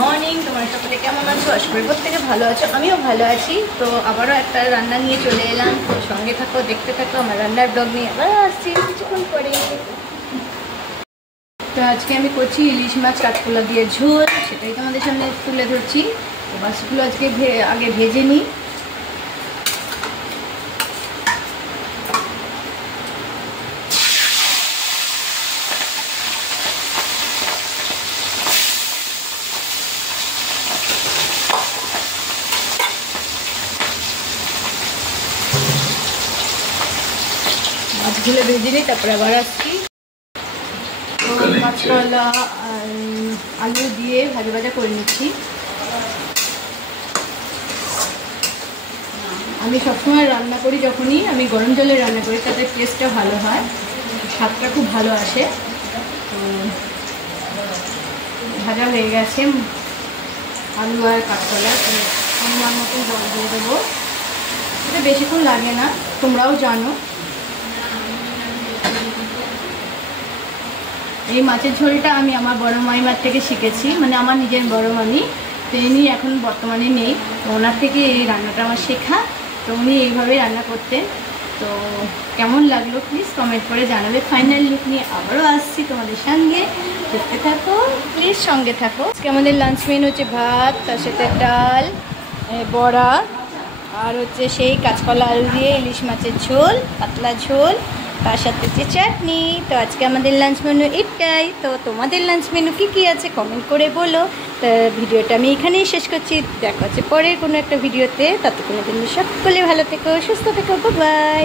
Morning, তোমরা সকলে কেমন আছো? আশা করি প্রত্যেকে ভালো আছো, আমিও ভালো আছি। তো আবারও একটা রান্না নিয়ে চলে এলাম, তো সঙ্গে থাকো, দেখতে থাকো। আমার রান্নার ব্লগ নিয়ে আবার আসছি কিছুক্ষণ পরে। তো আজকে আমি করছি ইলিশ মাছ কাঁচকলা দিয়ে ঝোল, সেটাই তোমাদের সামনে তুলে ধরছি। তো মাছগুলো আজকে আগে ভেজে নিই। মাছগুলো ভেজে নিই, তারপরে আবার আসছি। কাঁচকলা আলু দিয়ে ভাজা ভাজা করে নিচ্ছি। আমি সবসময় রান্না করি, যখনই আমি গরম জলে রান্না করি তাতে টেস্টটা ভালো হয়, স্বাদটা খুব ভালো আসে। তো ভাজা হয়ে গেছে আলু আর কাঁচকলা, তো আমার মতন জল দিয়ে দেবো। এটা বেশিক্ষণ লাগে না, তোমরাও জানো। এই মাছের ঝোলটা আমি আমার বড় মাইমার থেকে শিখেছি, মানে আমার নিজের বড় মামি। তো ইনি এখন বর্তমানে নেই, তো ওনার থেকে এই রান্নাটা আমার শেখা। তো উনি এইভাবে রান্না করতেন। তো কেমন লাগলো প্লিজ কমেন্ট করে জানাবে। ফাইনাল লুক নিয়ে আবারও আসছি তোমাদের সঙ্গে, দেখতে থাকো প্লিজ, সঙ্গে থাকো। আজকে আমাদের লাঞ্চ মেনু হচ্ছে ভাত, তার সাথে ডাল, বড়া, আর হচ্ছে সেই কাঁচকলা আলু দিয়ে ইলিশ মাছের ঝোল, পাতলা ঝোল, তার সাথে হচ্ছে চাটনি। তো আজকে আমাদের লাঞ্চ মেনু এটাই। তো তোমাদের লাঞ্চ মেনু কী আছে কমেন্ট করে বলো। তো ভিডিওটা আমি এখানেই শেষ করছি, দেখা হচ্ছে পরের কোনো একটা ভিডিওতে। ততক্ষণের জন্য সকলে ভালো থেকো, সুস্থ থেকো, বাই।